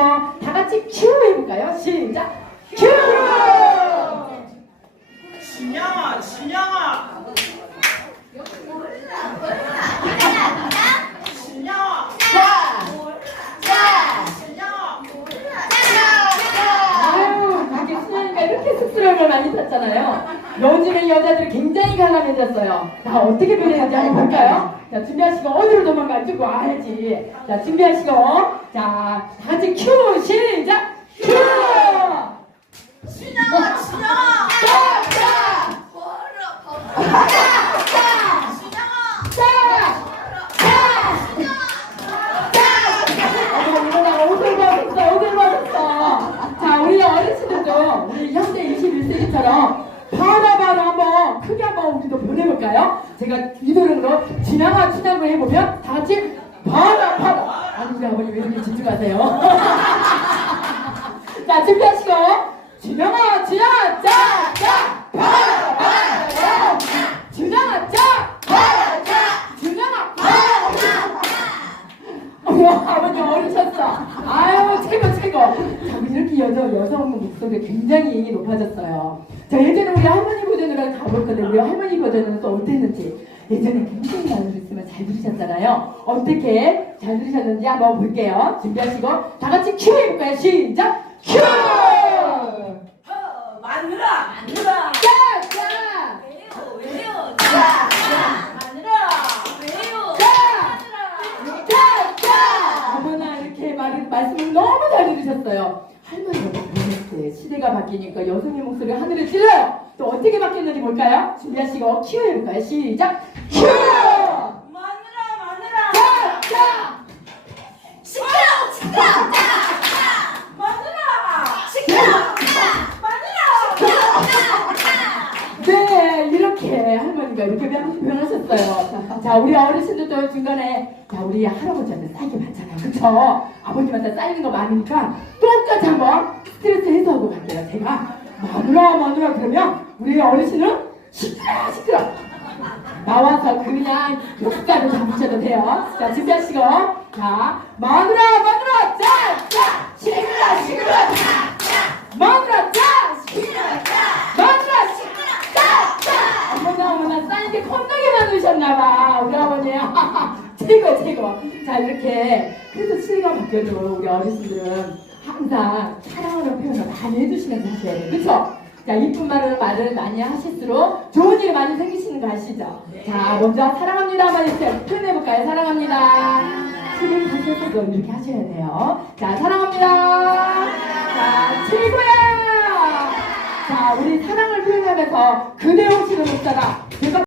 다 같이 큐 해볼까요? 시작! 큐! 진양아, 진양아. 진양아, 자! 자! 진양아. 아유, 밖에 수현이가 이렇게 쑥스러운 걸 많이 탔잖아요. 요즘에 여자들이 굉장히 강함해졌어요. 자, 어떻게 변했는지 한번 볼까요? 자, 준비하시고, 어디로 도망갈지 와야지. 자, 준비하시고, 자, 다 같이 큐! 시작! 큐! 진양아, 진양아. 자! 자! 어머, 이러다가 옷을 벗었어, 옷을 벗었어. 자, 우리 어르신들도 우리 현대 21세기처럼 바라바라 한번 크게 한번 우리도 보내볼까요? 제가 이도령으로 지나가 지나고 해보면 다 같이 바라 바라. 아니 우리 아버님 왜 이렇게 집중하세요? 자 준비하시고 지나가 지나가 자, 자, 바라 바라 지나가 자, 지나가 바라 어머 아버님 어르셨어. 아유 최고 최고. 자 이렇게 여자 여성 목소리 굉장히 높아졌어요. 자 예전에 우리 할머니 버전으로 가볼거든요. 우리 할머니 버전은 또 어땠는지. 예전에 굉장히 잘 들으시면 잘 들으셨잖아요. 어떻게 잘 들으셨는지 한번 볼게요. 준비하시고 다 같이 큐 해볼까요? 시작 큐. 허, 마누라, 마누라. 자, 자, 왜요, 왜요? 자, 마누라, 왜요? 자. 마누라. 자, 자! 어머나 이렇게 말, 말씀을 너무 잘 들으셨어요. 할머니가 보냈을 시대가 바뀌니까 여성의 목소리가 하늘을 찔러요. 또 어떻게 바뀌었는지 볼까요? 준비하시고 큐 해볼까요? 시작! 큐! 마누라, 마누라. 자, 자! 시끄러, 시끄러. 마누라. 시끄러. 마누라. 네, 이렇게 할머니가 이렇게 변- 변하셨어요. 자, 우리 어르신들도 중간에, 자, 우리 할아버지한테 쌓이게 많잖아요. 그쵸? 아버님한테 쌓이는 거 많으니까 똑 같이 한번 스트레스 해소하고 갈게요. 제가 마누라, 마누라 그러면 우리 어르신은 시끄러, 시끄러. 나와서 그냥 욕가를 잡으셔도 돼요. 자, 준비하시고. 자, 마누라, 마누라, 자, 자, 시끄러, 시끄러, 자, 자, 마누라, 자, 시끄러, 자, 마누라, 시끄러, 자, 자. 어머나, 어머나, 쌓이게 겁나게 많으셨나봐. 우리 아버님. 최고. 자, 이렇게. 그래도 시대가 바뀌어도 우리 어르신들은 항상 사랑하는 표현을 많이 해주시면서 하셔야 돼요. 그쵸? 자, 이쁜 말을, 말을 많이 하실수록 좋은 일이 많이 생기시는 거 아시죠? 자, 먼저 사랑합니다 한번 이렇게 표현해볼까요? 사랑합니다. 지금 하셔서도 이렇게 하셔야 돼요. 자, 사랑합니다. 자, 최고야! 자, 우리 사랑을 표현하면서 그대 혹시는 목사가